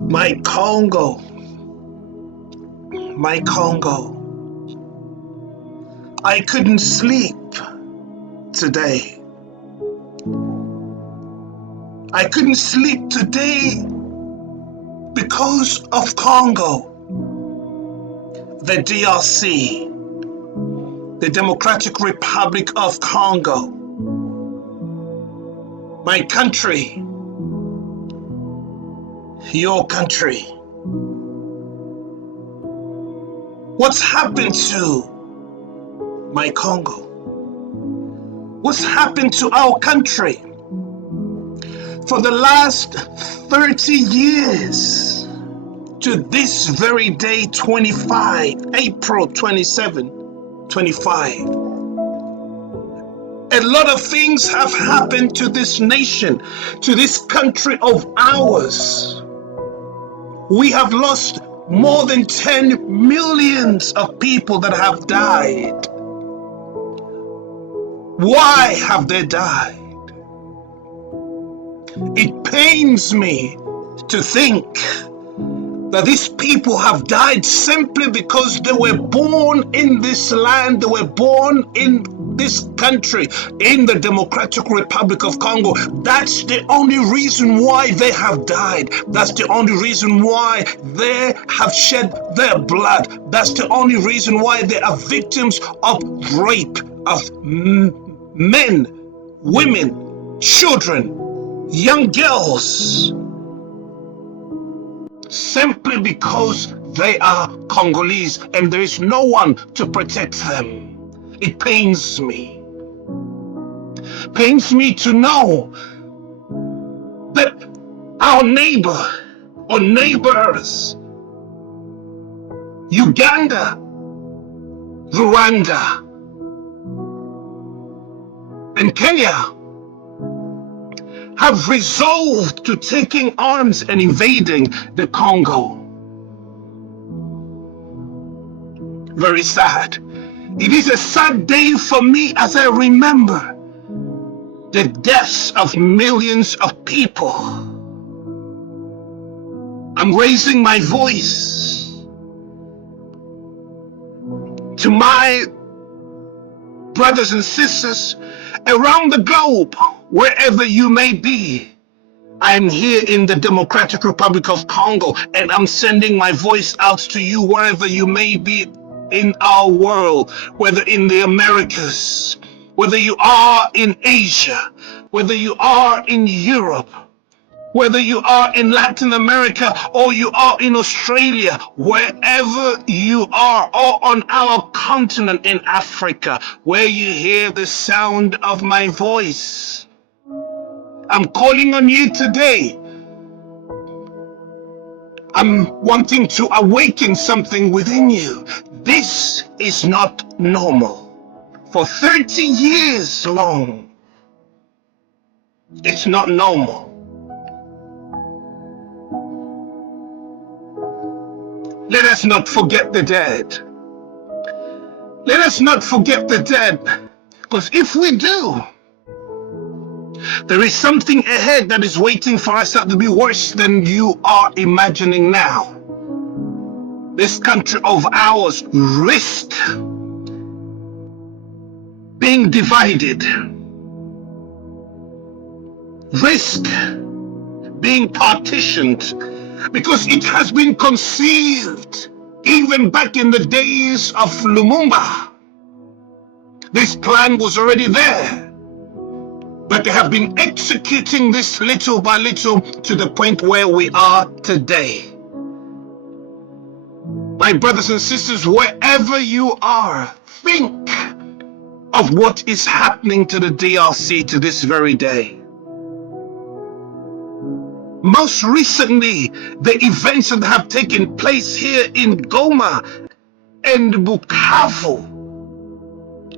My Congo, my Congo. I couldn't sleep today. I couldn't sleep today because of Congo, the DRC, the Democratic Republic of Congo, my country, your country. What's happened to my Congo? What's happened to our country? For the last 30 years to this very day, April 27, 25. A lot of things have happened to this nation, to this country of ours. We have lost more than 10 millions of people that have died. Why have they died? It pains me to think that these people have died simply because they were born in this land, they were born in this country, in the Democratic Republic of Congo. That's the only reason why they have died. That's the only reason why they have shed their blood. That's the only reason why they are victims of rape, of men, women, children, young girls, simply because they are Congolese and there is no one to protect them. It pains me. Pains me to know that our neighbor or neighbors, Uganda, Rwanda, and Kenya, have resolved to taking arms and invading the Congo. Very sad. It is a sad day for me as I remember the deaths of millions of people. I'm raising my voice to my brothers and sisters around the globe, wherever you may be. I'm here in the Democratic Republic of Congo, and I'm sending my voice out to you wherever you may be in our world, whether in the Americas, whether you are in Asia, whether you are in Europe, whether you are in Latin America or you are in Australia, wherever you are, or on our continent in Africa, where you hear the sound of my voice. I'm calling on you today. I'm wanting to awaken something within you. This is not normal. For 30 years long, it's not normal. Let us not forget the dead. Let us not forget the dead, because if we do, there is something ahead that is waiting for us that will be worse than you are imagining now. This country of ours risks being divided, risk being partitioned, because it has been conceived even back in the days of Lumumba. This plan was already there, but they have been executing this little by little to the point where we are today. My brothers and sisters, wherever you are, think of what is happening to the DRC to this very day. Most recently, the events that have taken place here in Goma and Bukavu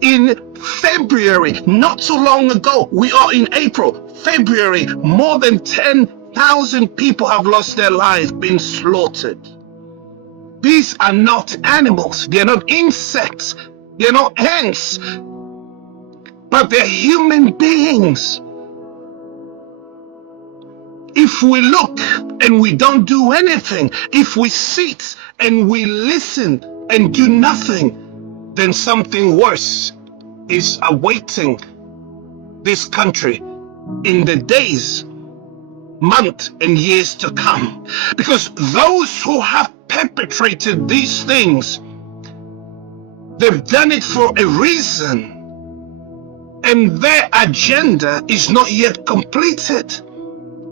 in February, not so long ago. We are in April. February, more than 10,000 people have lost their lives, been slaughtered. These are not animals. They're not insects. They're not ants. But they're human beings. If we look and we don't do anything, if we sit and we listen and do nothing, then something worse is awaiting this country in the days, months, and years to come. Because those who have perpetrated these things, they've done it for a reason, and their agenda is not yet completed.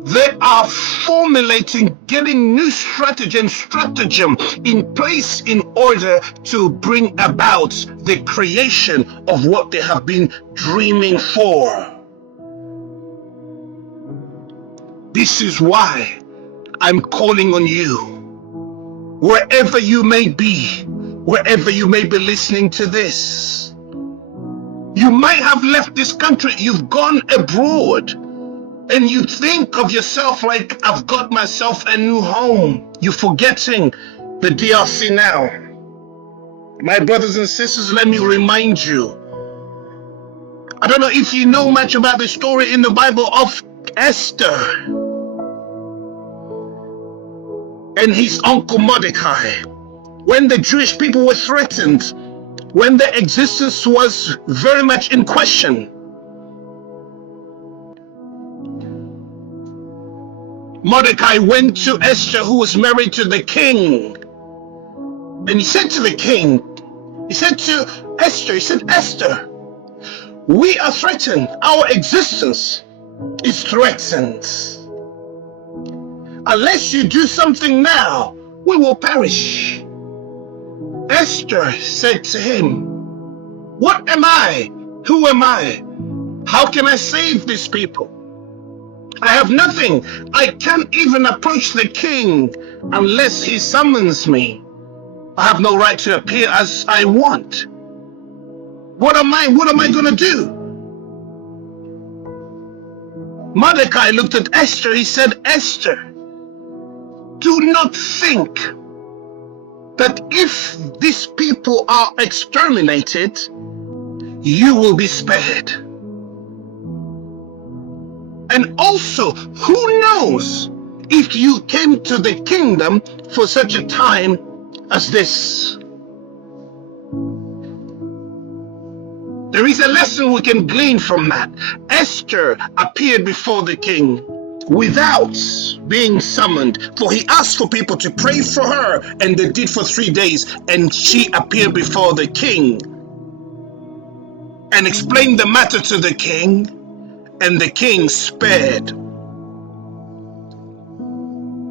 They are formulating, getting new strategy and stratagem in place in order to bring about the creation of what they have been dreaming for. This is why I'm calling on you, wherever you may be, wherever you may be listening to this. You might have left this country, you've gone abroad, and you think of yourself like, I've got myself a new home. You're forgetting the DRC now. My brothers and sisters, let me remind you. I don't know if you know much about the story in the Bible of Esther and his uncle Mordecai. When the Jewish people were threatened, when their existence was very much in question, Mordecai went to Esther, who was married to the king. And he said to the king, he said to Esther, he said, Esther, we are threatened. Our existence is threatened. Unless you do something now, we will perish. Esther said to him, what am I? Who am I? How can I save these people? I have nothing. I can't even approach the king unless he summons me. I have no right to appear as I want. What am I going to do? Mordecai looked at Esther. He said, Esther, do not think that if these people are exterminated, you will be spared. And also, who knows if you came to the kingdom for such a time as this? There is a lesson we can glean from that. Esther appeared before the king without being summoned, for he asked for people to pray for her, and they did for 3 days, and she appeared before the king and explained the matter to the king. And the king spared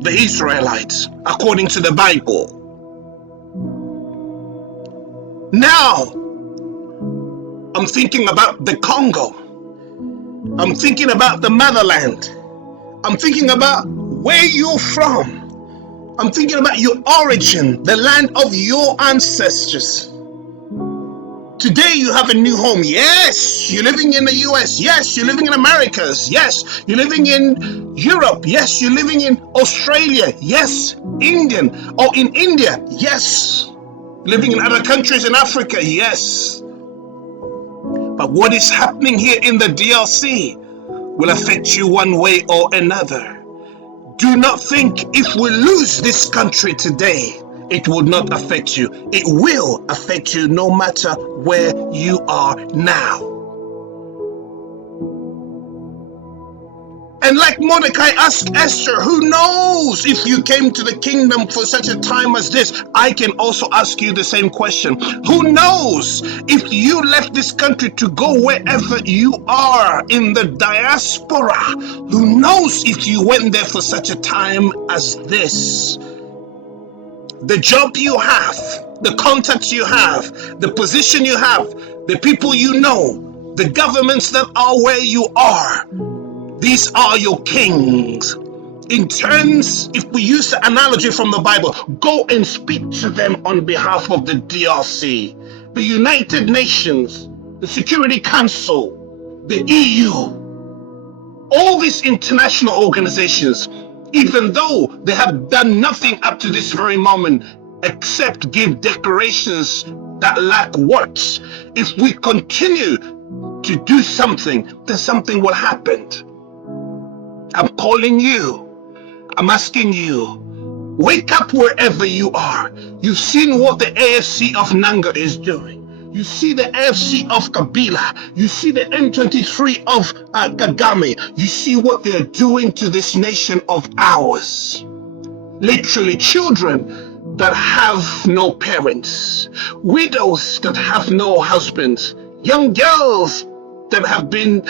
the Israelites according to the Bible. Now, I'm thinking about the Congo. I'm thinking about the motherland. I'm thinking about where you're from. I'm thinking about your origin, the land of your ancestors. Today you have a new home. Yes, you're living in the US. Yes, you're living in Americas. Yes, you're living in Europe. Yes, you're living in Australia. Yes, in India. Yes, living in other countries in Africa. Yes. But what is happening here in the DRC will affect you one way or another. Do not think if we lose this country today, it will not affect you. It will affect you no matter where you are now. And like Mordecai asked Esther, who knows if you came to the kingdom for such a time as this? I can also ask you the same question. Who knows if you left this country to go wherever you are in the diaspora? Who knows if you went there for such a time as this? The job you have, the contacts you have, the position you have, the people you know, the governments that are where you are, these are your kings. In terms, if we use the analogy from the Bible, go and speak to them on behalf of the DRC, the United Nations, the Security Council, the EU, all these international organizations. Even though they have done nothing up to this very moment except give declarations that lack words, if we continue to do something, then something will happen. I'm calling you. I'm asking you, wake up wherever you are. You've seen what the AFC of Nanga is doing. You see the AFC of Kabila. You see the M23 of Kagame. You see what they're doing to this nation of ours. Literally children that have no parents, widows that have no husbands, young girls that have been,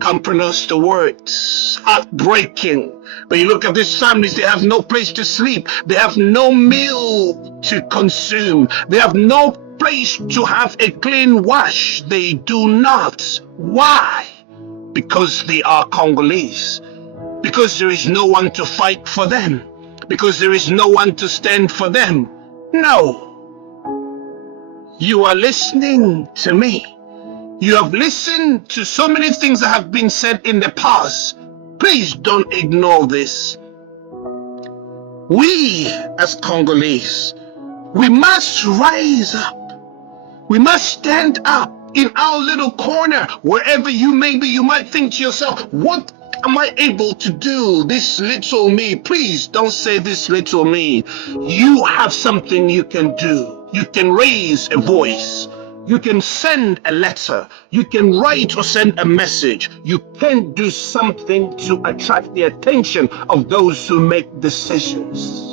can't pronounce the words, heartbreaking. But you look at these families, they have no place to sleep. They have no meal to consume. They have no place to have a clean wash. They do not. Why? Because they are Congolese. Because there is no one to fight for them. Because there is no one to stand for them. No. You are listening to me. You have listened to so many things that have been said in the past. Please don't ignore this. We, as Congolese, we must rise up. We must stand up in our little corner. Wherever you may be, you might think to yourself, what am I able to do? This little me. Please don't say this little me. You have something you can do. You can raise a voice. You can send a letter. You can write or send a message. You can do something to attract the attention of those who make decisions.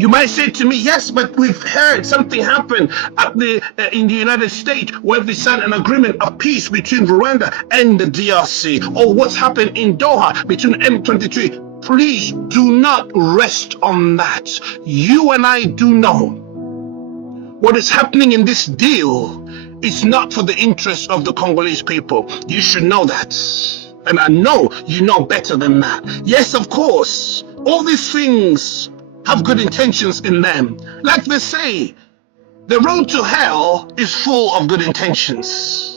You might say to me, yes, but we've heard something happen at in the United States where they signed an agreement of peace between Rwanda and the DRC, or what's happened in Doha between M23. Please do not rest on that. You and I do know what is happening in this deal is not for the interest of the Congolese people. You should know that. And I know you know better than that. Yes, of course, all these things have good intentions in them. Like they say, the road to hell is full of good intentions.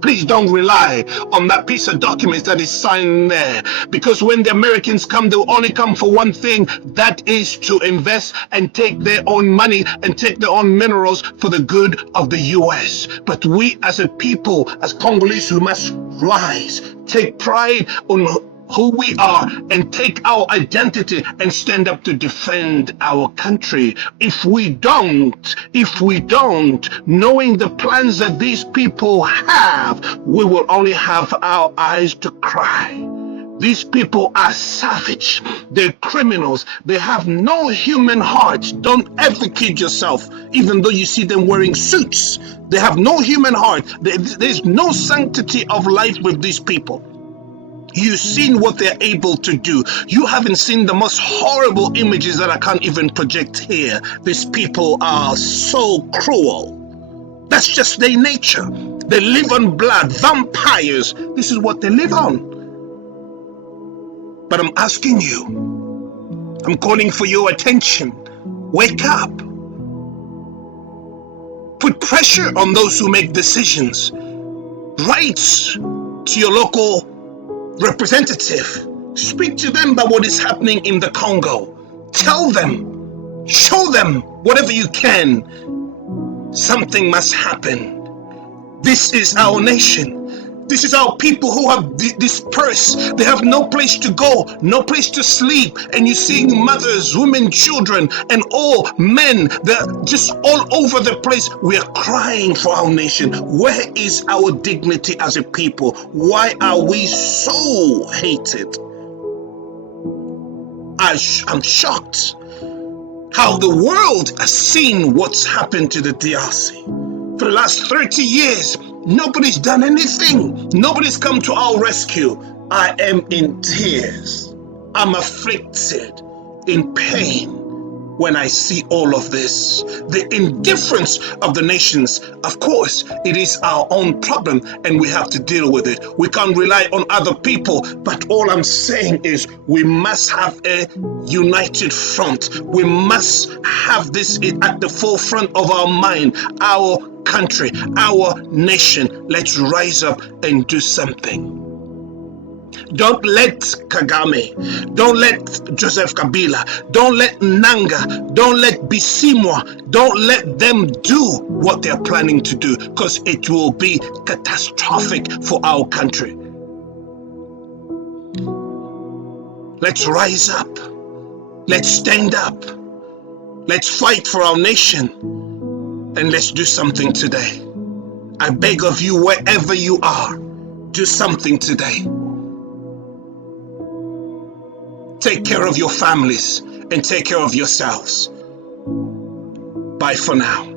Please don't rely on that piece of document that is signed there. Because when the Americans come, they'll only come for one thing. That is to invest and take their own money and take their own minerals for the good of the US. But we as a people, as Congolese, we must rise, take pride on who we are, and take our identity and stand up to defend our country. If we don't, knowing the plans that these people have, we will only have our eyes to cry. These people are savage. They're criminals. They have no human hearts. Don't ever kid yourself, even though you see them wearing suits. They have no human heart. There's no sanctity of life with these people. You've seen what they're able to do. You haven't seen the most horrible images that I can't even project here. These people are so cruel. That's just their nature. They live on blood, vampires. This is what they live on. But I'm asking you, I'm calling for your attention. Wake up. Put pressure on those who make decisions. Write to your local representative. Speak to them about what is happening in the Congo. Tell them, show them whatever you can. Something must happen. This is our nation. This is our people who have dispersed. They have no place to go, no place to sleep. And you're seeing mothers, women, children, and all men. They're just all over the place. We are crying for our nation. Where is our dignity as a people? Why are we so hated? I'm shocked how the world has seen what's happened to the DRC. For the last 30 years, nobody's done anything. Nobody's come to our rescue. I am in tears. I'm afflicted, in pain when I see all of this. The indifference of the nations. Of course, it is our own problem and we have to deal with it. We can't rely on other people, but all I'm saying is we must have a united front. We must have this at the forefront of our mind. Our country, our nation. Let's rise up and do something. Don't let Kagame, don't let Joseph Kabila, don't let Nanga, don't let Bisimwa, don't let them do what they're planning to do, because it will be catastrophic for our country. Let's rise up. Let's stand up. Let's fight for our nation. And let's do something today. I beg of you, wherever you are, do something today. Take care of your families and take care of yourselves. Bye for now.